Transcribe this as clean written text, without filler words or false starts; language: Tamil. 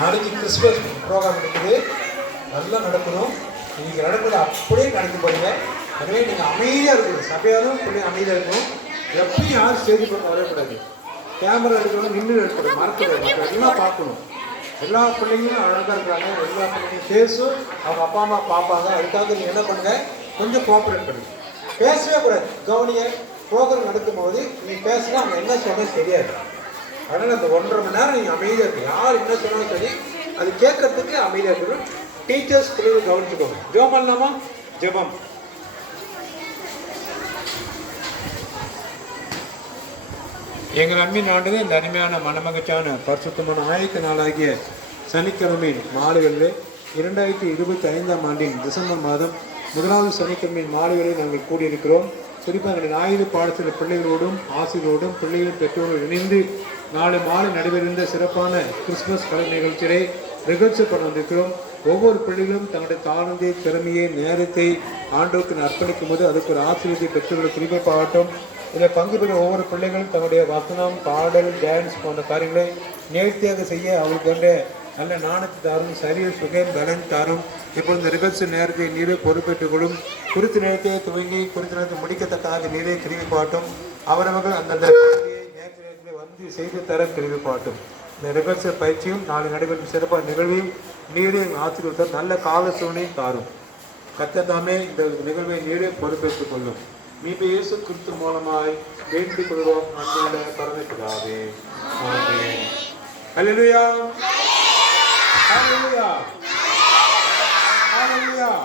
நாளைக்கு கிறிஸ்மஸ் ப்ரோக்ராம் இருக்குது, நல்லா நடக்கணும். நீங்கள் நடக்கிறது அப்படியே நடக்க போறீங்க. எனவே நீங்கள் அமைதியாக இருக்கணும், சபையாரும் பிள்ளைங்க அமைதியாக இருக்கணும். எப்பயும் யாரும் ஸ்டேஜ் பக்கம் வரக்கூடாது, கேமரா எடுக்கணும், நின்று எடுக்கணும், மறக்கக்கூடாது. மற்ற எல்லாம் பார்க்கணும். எல்லா பிள்ளைங்களும் அழகாக இருக்கிறாங்க, எல்லா பிள்ளைங்களும் பேசும், அவங்க அப்பா அம்மா பார்ப்பாங்க. அதுக்காக நீங்கள் என்ன பண்ணுங்க, கொஞ்சம் கோஆப்ரேட் பண்ணுங்க. பேசவே கூடாது. கவனிங்க, ப்ரோக்ராம் நடக்கும்போது நீங்கள் பேசினா அவங்க என்ன சொன்னாலும் தெரியாது. அதனால் அந்த 1.5 மணி நேரம் நீங்கள் அமைதியாக இருக்கு. யார் என்ன சொன்னாலும் சரி, அது கேட்கறதுக்கு அமைதியாக இருக்கணும். டீச்சர்ஸ் பிள்ளைகள் கவனிச்சுக்கோங்க. ஜெபம் பண்ணலாமா? ஜெபம். எங்கள் அன்பின் ஆண்டு இந்த அருமையான மனமகிழ்ச்சியான பரிசுத்தமான ஆயத்த நாளாகிய சனிக்கிழமையின் மாலைகளில் 2025ஆம் ஆண்டின் டிசம்பர் மாதம் 1வது சனிக்கிழமையின் மாலைகளில் நாங்கள் கூடியிருக்கிறோம். குறிப்பாக எங்கள் ஞாயிறு பாடசாலை பிள்ளைகளோடும் ஆசிரியரோடும் பிள்ளைகள் பெற்றோர்கள் இணைந்து நாளை மாலை நடைபெறுகின்ற சிறப்பான கிறிஸ்துமஸ் கலை நிகழ்ச்சியை ரிஹர்சல் பண்ண வந்திருக்கிறோம். ஒவ்வொரு பிள்ளைகளும் தங்களுடைய தாழ்ந்தை திறமையை நேரத்தை ஆண்டோருக்கு அர்ப்பணிக்கும் போது அதுக்கு ஒரு ஆசிரியத்தை பெற்றோர்கள் குறிப்பை பாராட்டும். இதில் பங்கு பெறும் ஒவ்வொரு பிள்ளைகளும் தங்களுடைய வசனம், பாடல், டான்ஸ் போன்ற காரியங்களை நேர்த்தியாக செய்ய அவர்களுக்கு கொண்ட நல்ல நாணத்தை தாரும், சரிய சுகம் பலன் தாரும். இப்போது இந்த ரிஹர்சல் நேரத்தை நீரே பொறுப்பேற்றுக் குறித்த நேரத்தை துவங்கி குறித்த நேரத்தை முடிக்கத்தக்காக நீரே கிருவி பாட்டும். அவரவர்கள் அந்தந்த நேரத்தில் வந்து செய்து தர கிருவி பாட்டும். இந்த ரிஹர்சல் பயிற்சியும் நாளை நடைபெறும் சிறப்பான நிகழ்வையும் நீரே ஆசீர்வதித்தார். நல்ல கால சூழ்நிலையும் தாரும். கர்த்தர் தாமே இந்த நிகழ்வை நீரே பொறுப்பேற்றுக் கொள்ளும். மீண்டும் இயேசு கிறிஸ்து மூலமாய் வேண்டிக் கொள்வோம் அன்புள்ள பரமபிதாவே. ஆமென். ஹல்லேலூயா. Hallelujah. Hallelujah.